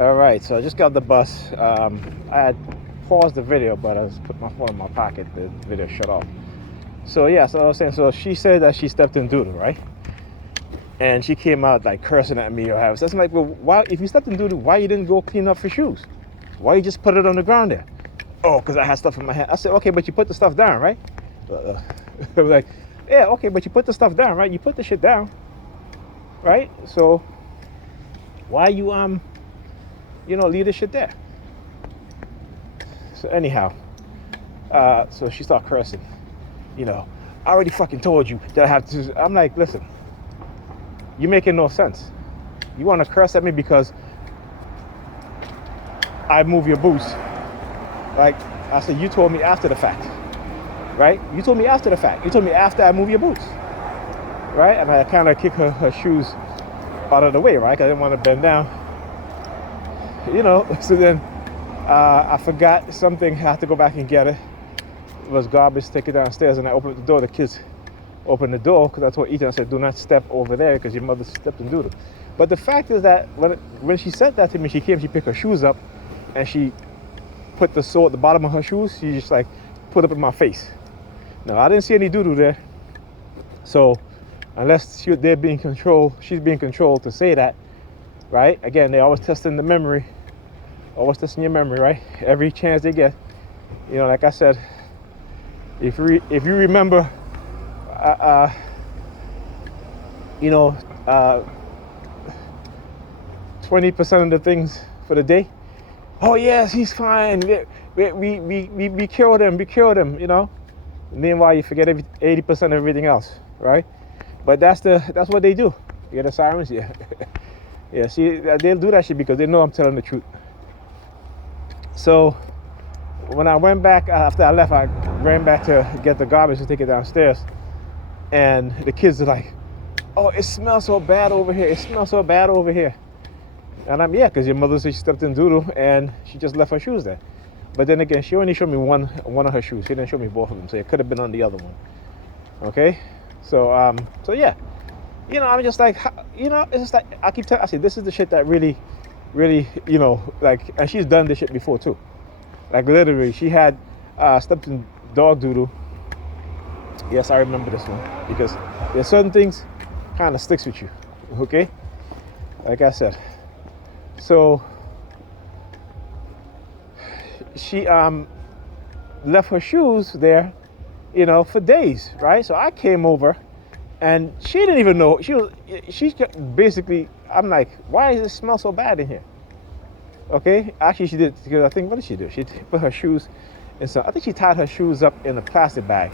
All right, so I just got the bus. I had paused the video, but I just put my phone in my pocket. The video shut off. So yeah, so I was saying, so she said that she stepped in doodle, right? And she came out like cursing at me or having. So I'm like, well, why? If you stepped in doodle, why you didn't go clean up your shoes? Why you just put it on the ground there? Oh, because I had stuff in my hand. I said, okay, but you put the stuff down, right? I was like, yeah, okay, but you put the stuff down, right? You put the shit down, right? So why you leave the shit there? So anyhow, so she started cursing. I already fucking told you that I have to. I'm like, listen, you're making no sense. You want to curse at me because I move your boots? Like I said, you told me after the fact, right? You told me after the fact. You told me after I move your boots, right? And I kind of kick her shoes out of the way, right? 'Cause I didn't want to bend down. So then I forgot something. I had to go back and get it. It was garbage, take it downstairs, and I opened the door. The kids opened the door because I told Ethan, I said, do not step over there because your mother stepped in doodle. But the fact is that when she said that to me, she picked her shoes up, and she put the sole at the bottom of her shoes. She just like put up in my face. Now I didn't see any doodle there. So unless they're being controlled, she's being controlled to say that, right? Again, they're always testing the memory, always testing your memory, right? Every chance they get. Like I said, if you remember, 20% of the things for the day. Oh yes, he's fine. We cured him. We cured him. Meanwhile, you forget 80% of everything else, right? But that's what they do. You get the sirens, yeah. Yeah. See, they'll do that shit because they know I'm telling the truth. So when I went back after I left, I ran back to get the garbage to take it downstairs, and the kids are like, "Oh, it smells so bad over here. It smells so bad over here." And because your mother said she stepped in doodle and she just left her shoes there. But then again, she only showed me one of her shoes. She didn't show me both of them, so it could have been on the other one. Okay, so yeah, I'm just like, it's just like I keep telling. I say this is the shit that really, really, like, and she's done this shit before too. Like literally, she had stepped in dog doodle. Yes, I remember this one because there's certain things kind of sticks with you. Okay, like I said. So she left her shoes there, for days, right? So I came over, and she didn't even know. She basically. I'm like, why does it smell so bad in here? Okay, actually she did, because I think, what did she do? She put her shoes in some. I think she tied her shoes up in a plastic bag.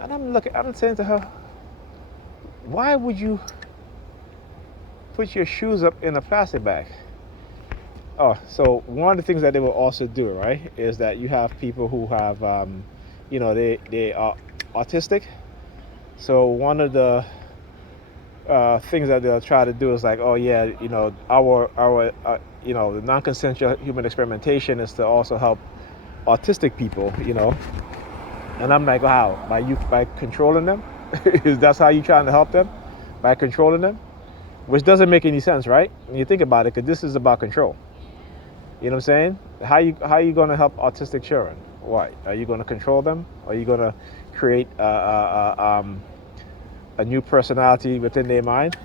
And I'm saying to her, why would you put your shoes up in a plastic bag? Oh, so one of the things that they will also do, right, is that you have people who have, they are autistic. So one of the things that they'll try to do is like, oh yeah, our the non-consensual human experimentation is to also help autistic people, And I'm like, how? By controlling them? Is that how you trying to help them? By controlling them? Which doesn't make any sense, right? When you think about it, because this is about control. You know what I'm saying? How you going to help autistic children? What? Are you going to control them? Are you going to create a new personality within their mind?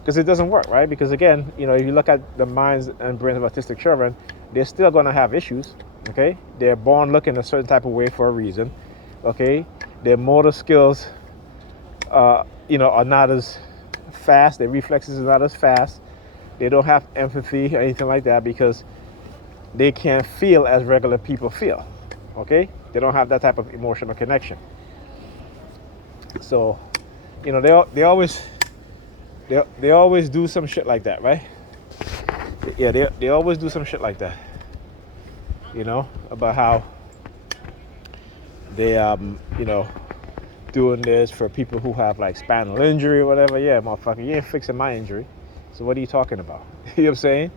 Because it doesn't work, right? Because again, if you look at the minds and brains of autistic children, they're still going to have issues. Okay, they're born looking a certain type of way for a reason. Okay, their motor skills, are not as fast. Their reflexes are not as fast. They don't have empathy or anything like that because they can't feel as regular people feel. Okay, they don't have that type of emotional connection. So, they always do some shit like that, right? Yeah, they always do some shit like that. About how they doing this for people who have like spinal injury or whatever. Yeah, motherfucker, you ain't fixing my injury. So what are you talking about? You know what I'm saying?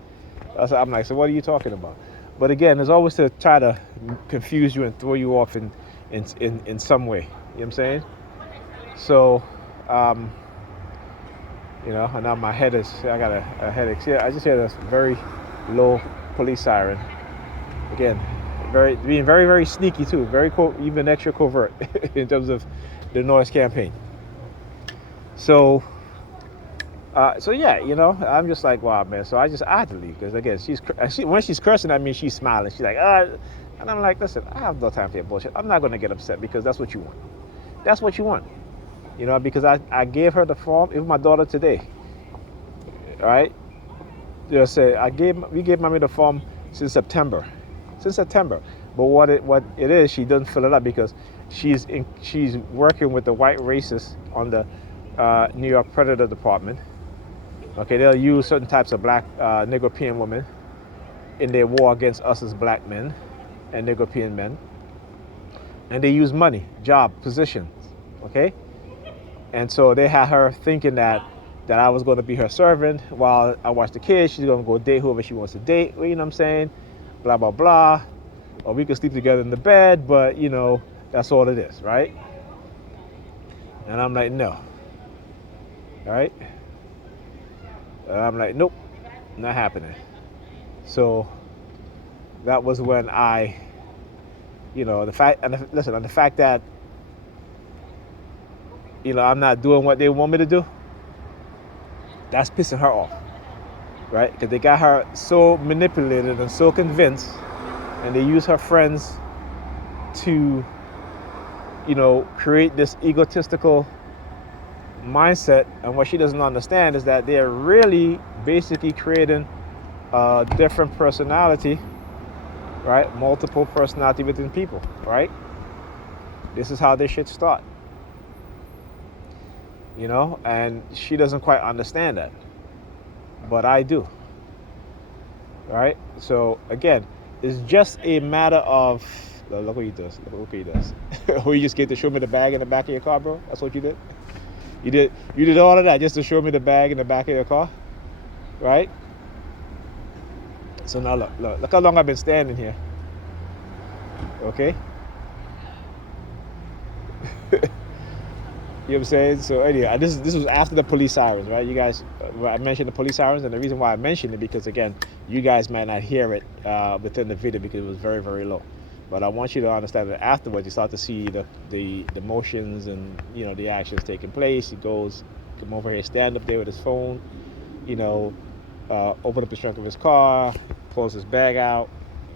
I'm like, so what are you talking about? But again, it's always to try to confuse you and throw you off in some way. You know what I'm saying? So You know, and now my head is, I got a headache. See, I just hear this very low police siren. Again, being very, very sneaky too, very even extra covert in terms of the noise campaign. So yeah, you know, I'm just like, wow, man. So I had to leave because again, when she's cursing at me, she's smiling. She's like, and I'm like, listen, I have no time for your bullshit. I'm not gonna get upset because that's what you want. That's what you want. You know, because I gave her the form, even my daughter today. All right, just say we gave mommy the form since September. But what it is, she doesn't fill it up because she's working with the white racists on the New York Predator Department. Okay, they'll use certain types of black Negropean women in their war against us as black men and Negropean men. And they use money, job, positions, okay? And so they had her thinking that I was going to be her servant while I watch the kids. She's going to go date whoever she wants to date, you know what I'm saying? Blah, blah, blah. Or we could sleep together in the bed, but, you know, that's all it is, right? And I'm like, no. All right? And I'm like, nope, not happening. So that was when I, you know, the fact that, you know, I'm not doing what they want me to do, that's pissing her off, right? Because they got her so manipulated and so convinced, and they use her friends to, you know, create this egotistical mindset. And what she doesn't understand is that they're really basically creating a different personality, right? Multiple personality within people, right? This is how this shit start. You know, and she doesn't quite understand that, but I do. Right? So again, it's just a matter of look what he does. Look what he does. Or you just get to show me the bag in the back of your car, bro. That's what you did. You did all of that just to show me the bag in the back of your car, right? So now look how long I've been standing here. Okay. You know what I'm saying? So anyway, this was after the police sirens, right? You guys, I mentioned the police sirens, and the reason why I mentioned it because again, you guys might not hear it within the video because it was very, very low. But I want you to understand that afterwards, you start to see the motions and, you know, the actions taking place. He goes, come over here, stand up there with his phone, you know, open up the trunk of his car, pulls his bag out.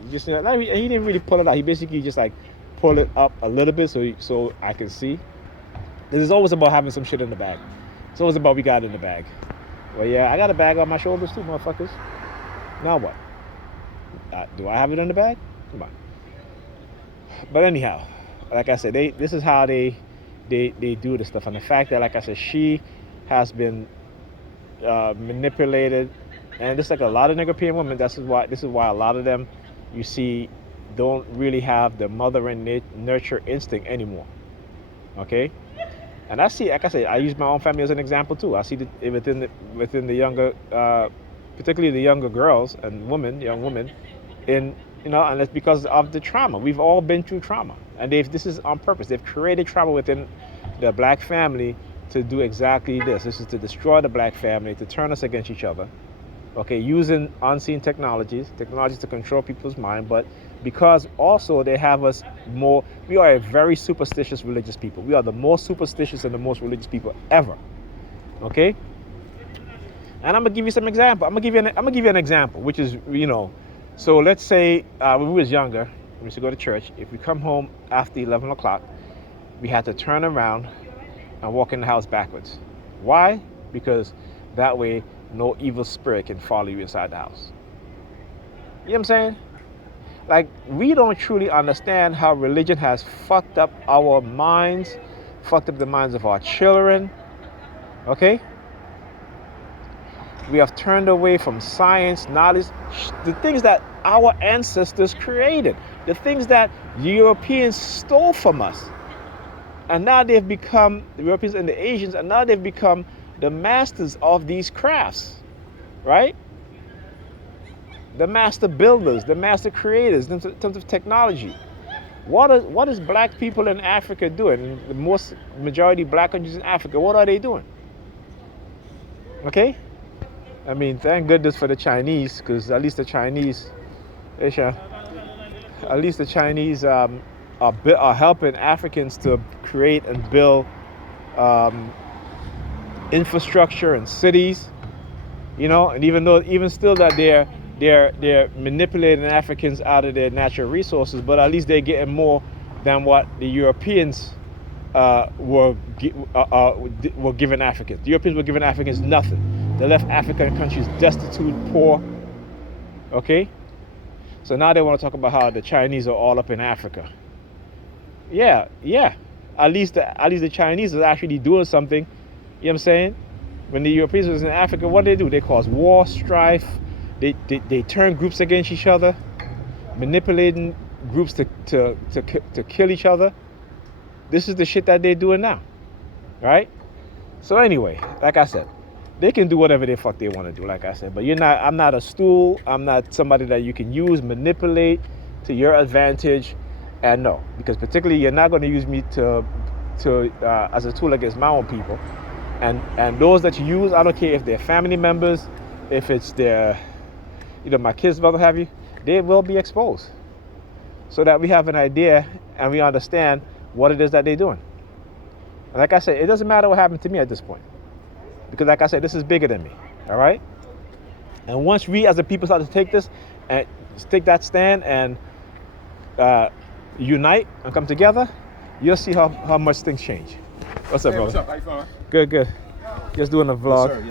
Just, you know, he didn't really pull it out. He basically just like pull it up a little bit so I can see. This is always about having some shit in the bag. It's always about we got it in the bag. Well, yeah, I got a bag on my shoulders too, motherfuckers. Now what? Do I have it in the bag? Come on. But anyhow, like I said, this is how they do this stuff. And the fact that, like I said, she has been manipulated, and just like a lot of Negropean women, this is why a lot of them, you see, don't really have the mother and nurture instinct anymore. Okay. And I see, like I said, I use my own family as an example too. I see within the younger, particularly the younger girls and young women, and it's because of the trauma. We've all been through trauma, and this is on purpose. They've created trauma within the black family to do exactly this. This is to destroy the black family, to turn us against each other. Okay, using unseen technologies to control people's mind, but because also they have us more, we are a very superstitious religious people. We are the most superstitious and the most religious people ever. Okay? And I'm gonna give you some example. I'm gonna give you an example, which is, you know, so let's say when we was younger, we used to go to church. If we come home after 11 o'clock, we had to turn around and walk in the house backwards. Why? Because that way no evil spirit can follow you inside the house. You know what I'm saying? Like, we don't truly understand how religion has fucked up our minds, fucked up the minds of our children. Okay? We have turned away from science, knowledge, the things that our ancestors created, the things that Europeans stole from us. And now they've become, the Europeans and the Asians, and now they've become the masters of these crafts, right? The master builders, the master creators in terms of technology. What is black people in Africa doing? The majority black countries in Africa, what are they doing? Okay? I mean, thank goodness for the Chinese, because at least the Chinese, Asia, at least the Chinese are helping Africans to create and build um, infrastructure and cities, and even still that they're manipulating Africans out of their natural resources, but at least they're getting more than what the Europeans were giving Africans. The Europeans were giving Africans nothing. They left African countries destitute, poor. Okay, so now they want to talk about how the Chinese are all up in Africa. Yeah. At least the Chinese is actually doing something. You know what I'm saying? When the Europeans was in Africa, what do? They cause war, strife. They turn groups against each other, manipulating groups to kill each other. This is the shit that they're doing now, right? So anyway, like I said, they can do whatever the fuck they want to do, like I said. But I'm not a stool. I'm not somebody that you can use, manipulate to your advantage. And no, because particularly you're not going to use me to as a tool against my own people. And those that you use, I don't care if they're family members, if it's their, my kids, what have you, they will be exposed, so that we have an idea and we understand what it is that they're doing. And like I said, it doesn't matter what happened to me at this point, because like I said, this is bigger than me. All right. And once we as a people start to take this and take that stand and unite and come together, you'll see how much things change. What's up, brother? What's up? How you feeling? Good. Just doing a vlog. Yes, sir.